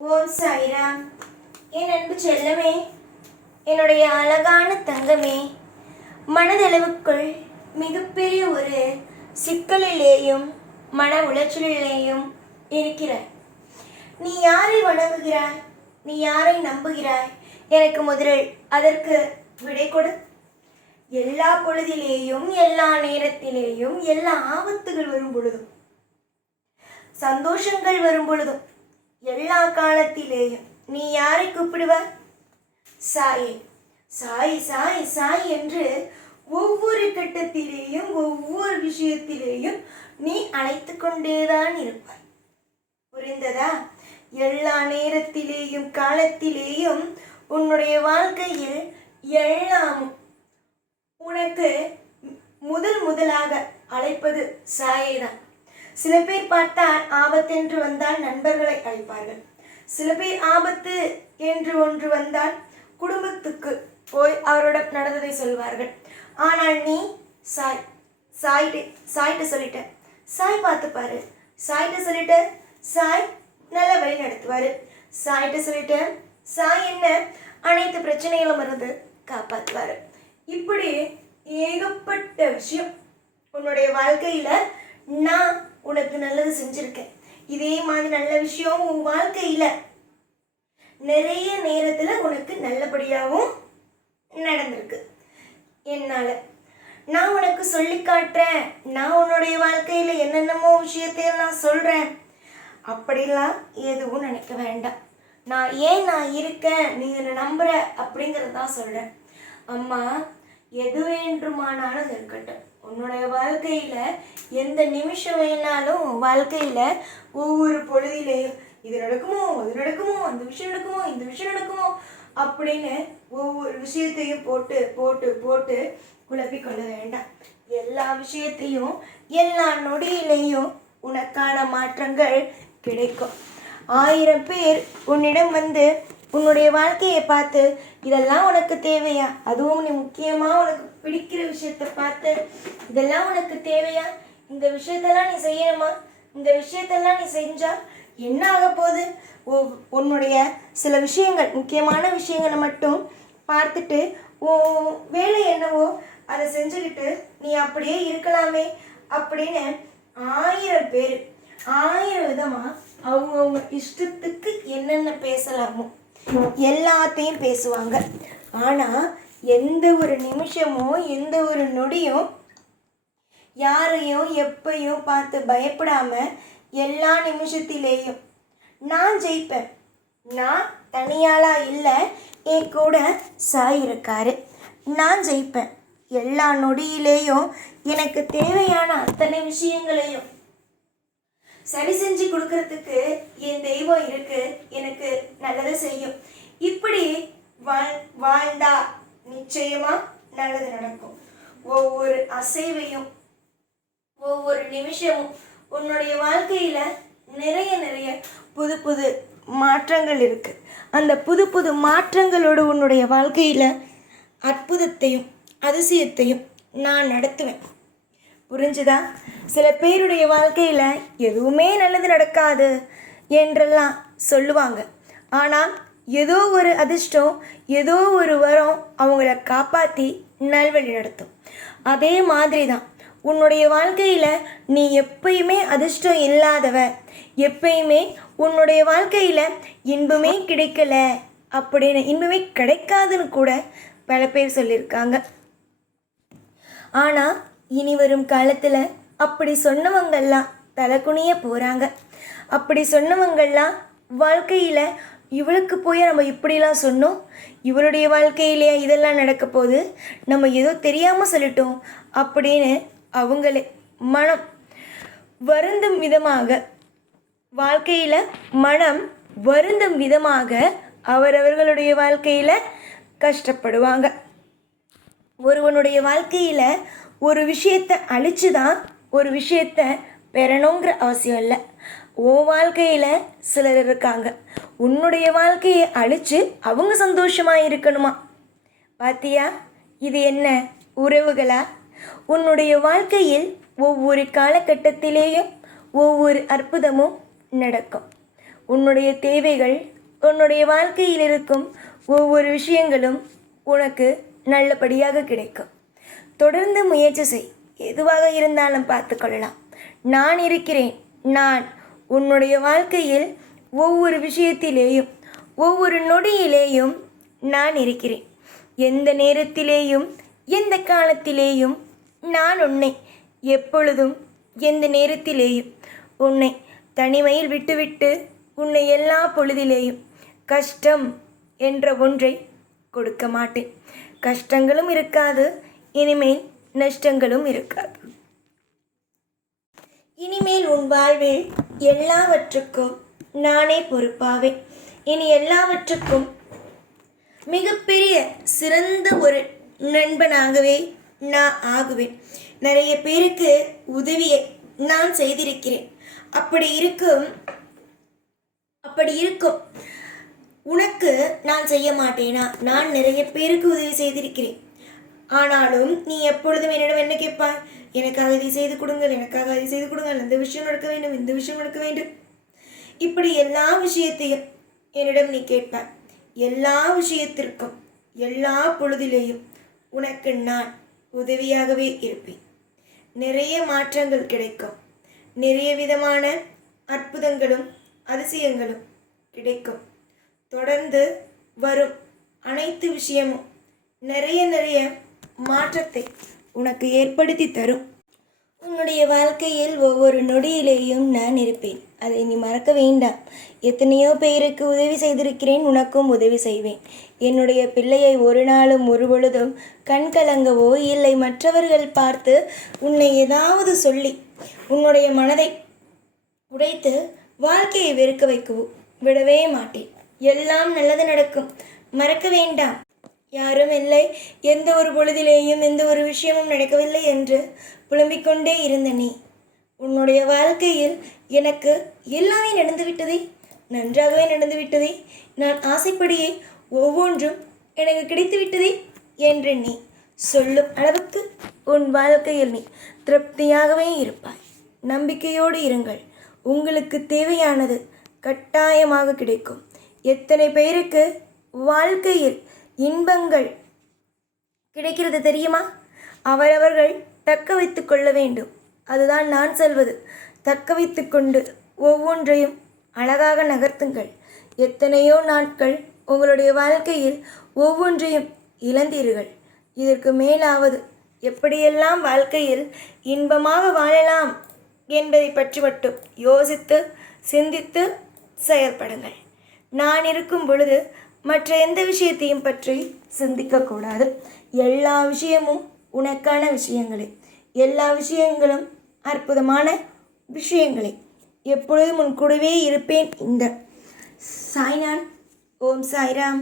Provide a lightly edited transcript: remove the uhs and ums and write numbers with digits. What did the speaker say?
ஓம் சாய்ராம். என் அன்பு செல்லமே, என்னுடைய அழகான தங்கமே, மனதளவுக்குள் மிகப்பெரிய ஒரு சிக்கலிலேயும் மன உளைச்சலிலேயும் இருக்கிறாய். நீ யாரை வணங்குகிறாய்? நீ யாரை நம்புகிறாய்? எனக்கு முதலில் அதற்கு விடை கொடு. எல்லா பொழுதிலேயும், எல்லா நேரத்திலேயும், எல்லா ஆபத்துகள் வரும் பொழுதும், சந்தோஷங்கள் வரும் பொழுதும், எல்லா காலத்திலேயும் நீ யாரை கூப்பிடுவாய்? சாய் சாய் சாய் சாய் என்று ஒவ்வொரு கட்டத்திலேயும் ஒவ்வொரு விஷயத்திலேயும் நீ அழைத்து கொண்டேதான் இருப்பாய். புரிந்ததா? எல்லா நேரத்திலேயும் காலத்திலேயும் உன்னுடைய வாழ்க்கையில் எல்லாமும் உனக்கு முதலாக அழைப்பது சாயைதான். சில பேர் பார்த்தால் ஆபத்தென்று வந்தால் நண்பர்களை அழைப்பார்கள். சில பேர் ஆபத்து என்று ஒன்று வந்தால் குடும்பத்துக்கு போய் அவரோட நடந்ததை சொல்வார்கள். ஆனால் நீ சாய்ட்டு சொல்லிட்ட, சாய் பார்த்துப்பாரு. சாய்ட்டு சொல்லிட்ட, சாய் நல்ல வழி நடத்துவாரு. சாய்ட்டு சொல்லிட்ட, சாய் என்ன அனைத்து பிரச்சனைகளும் இருந்து காப்பாற்றுவாரு. இப்படி ஏகப்பட்ட விஷயம் உன்னுடைய வாழ்க்கையில நான் உனக்கு நல்லது செஞ்சிருக்கேன். இதே மாதிரி நல்ல விஷயம் உன் வாழ்க்கையில நிறைய நேரத்துல உனக்கு நல்லபடியாகவும் நடந்திருக்கு. என்னால நான் உனக்கு சொல்லி காட்டுறேன். நான் உன்னுடைய வாழ்க்கையில என்னென்னமோ விஷயத்தைய நான் சொல்றேன். அப்படிலாம் எதுவும் நினைக்க வேண்டாம். நான் இருக்கேன், நீ என்னை நம்புற அப்படிங்கிறதான் சொல்றேன். அம்மா, எது வேண்டுமானாலும் இருக்கட்டும், உன்னுடைய வாழ்க்கையில எந்த நிமிஷம் வேணாலும் உன் வாழ்க்கையில ஒவ்வொரு பொழுதிலேயும் இது நடக்குமோ, அது நடக்குமோ, அந்த விஷயம் நடக்குமோ, இந்த விஷயம் நடக்குமோ அப்படின்னு ஒவ்வொரு விஷயத்தையும் போட்டு போட்டு போட்டு குழப்பிக்கொள்ள வேண்டாம். எல்லா விஷயத்தையும் எல்லா நொடியிலையும் உனக்கான மாற்றங்கள் கிடைக்கும். 1000 பேர் உன்னிடம் வந்து உன்னுடைய வாழ்க்கையை பார்த்து இதெல்லாம் உனக்கு தேவையா, அதுவும் நீ முக்கியமாக உனக்கு பிடிக்கிற விஷயத்தை பார்த்து இதெல்லாம் உனக்கு தேவையா, இந்த விஷயத்தெல்லாம் நீ செய்யணுமா, இந்த விஷயத்தெல்லாம் நீ செஞ்சா என்ன ஆக போகுது, உன்னுடைய சில விஷயங்கள் முக்கியமான விஷயங்களை மட்டும் பார்த்துட்டு உன் வேலை என்னவோ அதை செஞ்சுக்கிட்டு நீ அப்படியே இருக்கலாமே அப்படின்னு 1000 பேர் 1000 விதமாக அவங்கவுங்க இஷ்டத்துக்கு என்னென்ன பேசலாமோ எல்லாத்தையும் பேசுவாங்க. ஆனால் எந்த ஒரு நிமிஷமும் எந்த ஒரு நொடியும் யாரையும் எப்பையும் பார்த்து பயப்படாம எல்லா நிமிஷத்திலேயும் நான் ஜெயிப்பேன், நான் தனியாளா இல்லை, என் கூட சாய் இருக்காரு, நான் ஜெயிப்பேன், எல்லா நொடியிலேயும் எனக்கு தேவையான அத்தனை விஷயங்களையும் சரி செஞ்சு கொடுக்கறதுக்கு என் தெய்வம் இருக்கு, எனக்கு நல்லது செய்யும். இப்படி வாழ்ந்தா நிச்சயமா நல்லது நடக்கும். ஒவ்வொரு அசைவையும் ஒவ்வொரு நிமிஷமும் உன்னுடைய வாழ்க்கையில நிறைய புது புது மாற்றங்கள் இருக்கு. அந்த புது புது மாற்றங்களோடு உன்னுடைய வாழ்க்கையில அற்புதத்தையும் அதிசயத்தையும் நான் நடத்துவேன். புரிஞ்சுதா? சில பேருடைய வாழ்க்கையில் எதுவுமே நல்லது நடக்காது என்றெல்லாம் சொல்லுவாங்க. ஆனால் ஏதோ ஒரு அதிர்ஷ்டம், ஏதோ ஒரு வரம் அவங்கள காப்பாற்றி நல்வழி நடத்தும். அதே மாதிரி தான் உன்னுடைய வாழ்க்கையில் நீ எப்பயுமே அதிர்ஷ்டம் இல்லாதவ, எப்பயுமே உன்னுடைய வாழ்க்கையில் இன்பமே கிடைக்கல அப்படின்னு, இன்பமே கிடைக்காதுன்னு கூட பல பேர் சொல்லியிருக்காங்க. ஆனால் இனி வரும் காலத்தில் அப்படி சொன்னவங்கெல்லாம் தலைக்குனிய போகிறாங்க. அப்படி சொன்னவங்கெல்லாம் வாழ்க்கையில் இவளுக்கு போய் நம்ம இப்படிலாம் சொன்னோம், இவளுடைய வாழ்க்கையிலே இதெல்லாம் நடக்க போகுது, நம்ம ஏதோ தெரியாமல் சொல்லிட்டோம் அப்படின்னு அவங்களே மனம் வருந்தும் விதமாக, வாழ்க்கையில் மனம் வருந்தும் விதமாக அவரவர்களுடைய வாழ்க்கையில் கஷ்டப்படுவாங்க. ஒருவனுடைய வாழ்க்கையில் ஒரு விஷயத்தை அழிச்சு தான் ஒரு விஷயத்தை பெறணுங்கிற அவசியம் இல்லை. உன் வாழ்க்கையில் சிலர் இருக்காங்க, உன்னுடைய வாழ்க்கையை அழித்து அவங்க சந்தோஷமாக இருக்கணுமா? பாத்தியா, இது என்ன உறவுகளா? உன்னுடைய வாழ்க்கையில் ஒவ்வொரு காலகட்டத்திலேயும் ஒவ்வொரு அற்புதமும் நடக்கும். உன்னுடைய தேவைகள், உன்னுடைய வாழ்க்கையில் இருக்கும் ஒவ்வொரு விஷயங்களும் உனக்கு நல்லபடியாக கிடைக்கும். தொடர்ந்து முயற்சி செய். எதுவாக இருந்தாலும் பார்த்துக்கொள்ளலாம். நான் இருக்கிறேன். நான் உன்னுடைய வாழ்க்கையில் ஒவ்வொரு விஷயத்திலேயும் ஒவ்வொரு நொடியிலேயும் நான் இருக்கிறேன். எந்த நேரத்திலேயும் எந்த காலத்திலேயும் நான் உன்னை எப்பொழுதும் எந்த நேரத்திலேயும் உன்னை தனிமையில் விட்டுவிட்டு உன்னை எல்லா பொழுதிலேயும் கஷ்டம் என்ற ஒன்றை கொடுக்க மாட்டேன். கஷ்டங்களும் இருக்காது, இனிமேல் நஷ்டங்களும் இருக்காது. இனிமேல் உன் வாழ்வில் எல்லாவற்றுக்கும் நானே பொறுப்பாவேன். இனி எல்லாவற்றுக்கும் மிகப்பெரிய சிறந்த ஒரு நண்பனாகவே நான் ஆகுவேன். நிறைய பேருக்கு உதவியை நான் செய்திருக்கிறேன். அப்படி இருக்கும் உனக்கு நான் செய்ய மாட்டேனா? நான் நிறைய பேருக்கு உதவி செய்திருக்கிறேன். ஆனாலும் நீ எப்பொழுதும் என்னிடம் என்ன கேட்பாய்? எனக்காக இதை செய்து கொடுங்கள், எனக்காக அதை செய்து கொடுங்கள், இந்த விஷயம் நடக்க வேண்டும், இந்த விஷயம் நடக்க வேண்டும். இப்படி எல்லா விஷயத்தையும் என்னிடம் நீ கேட்பாய். எல்லா விஷயத்திற்கும் எல்லா பொழுதிலேயும் உனக்கு நான் உதவியாகவே இருப்பேன். நிறைய மாற்றங்கள் கிடைக்கும். நிறைய விதமான அற்புதங்களும் அதிசயங்களும் கிடைக்கும். தொடர்ந்து வரும் அனைத்து விஷயமும் நிறைய மாற்றத்தை உனக்கு ஏற்படுத்தி தரும். உன்னுடைய வாழ்க்கையில் ஒவ்வொரு நொடியிலேயும் நான் இருப்பேன். அதை நீ மறக்க வேண்டாம். எத்தனையோ பேருக்கு உதவி செய்திருக்கிறேன், உனக்கும் உதவி செய்வேன். என்னுடைய பிள்ளையை ஒரு நாளும் ஒரு பொழுதும் கண் கலங்கவோ இல்லை மற்றவர்கள் பார்த்து உன்னை ஏதாவது சொல்லி உன்னுடைய மனதை உடைத்து வாழ்க்கையை வெறுக்க வைக்கவோ விடவே மாட்டேன். எல்லாம் நல்லது நடக்கும், மறக்க வேண்டாம். யாரும் இல்லை, எந்த ஒரு பொழுதிலேயும் எந்த ஒரு விஷயமும் நடக்கவில்லை என்று புலம்பிக்கொண்டே இருந்த நீ உன்னுடைய வாழ்க்கையில் எனக்கு எல்லாமே நடந்துவிட்டதே, நன்றாகவே நடந்துவிட்டதே, நான் ஆசைப்படியே ஒவ்வொன்றும் எனக்கு கிடைத்துவிட்டதே என்று நீ சொல்லும் அளவுக்கு உன் வாழ்க்கையில் நீ திருப்தியாகவே இருப்பாய். நம்பிக்கையோடு இருங்கள். உங்களுக்கு தேவையானது கட்டாயமாக கிடைக்கும். எத்தனை பேருக்கு வாழ்க்கையில் இன்பங்கள் கிடைக்கிறது தெரியுமா? அவரவர்கள் தக்க வைத்து கொள்ள வேண்டும். அதுதான் நான் சொல்வது. தக்க வைத்து கொண்டு ஒவ்வொன்றையும் அழகாக நகர்த்துங்கள். எத்தனையோ நாட்கள் உங்களுடைய வாழ்க்கையில் ஒவ்வொன்றையும் இழந்தீர்கள். இதற்கு மேலாவது எப்படியெல்லாம் வாழ்க்கையில் இன்பமாக வாழலாம் என்பதை பற்றி மட்டும் யோசித்து சிந்தித்து செயல்படுங்கள். நான் இருக்கும் பொழுது மற்ற எந்த விஷயத்தையும் பற்றி சிந்திக்கக்கூடாது. எல்லா விஷயமும் உனக்கான விஷயங்களே. எல்லா விஷயங்களும் அற்புதமான விஷயங்களே. எப்பொழுதும் உன் கூடவே இருப்பேன். இந்த சாய்நான். ஓம் சாய்ராம்.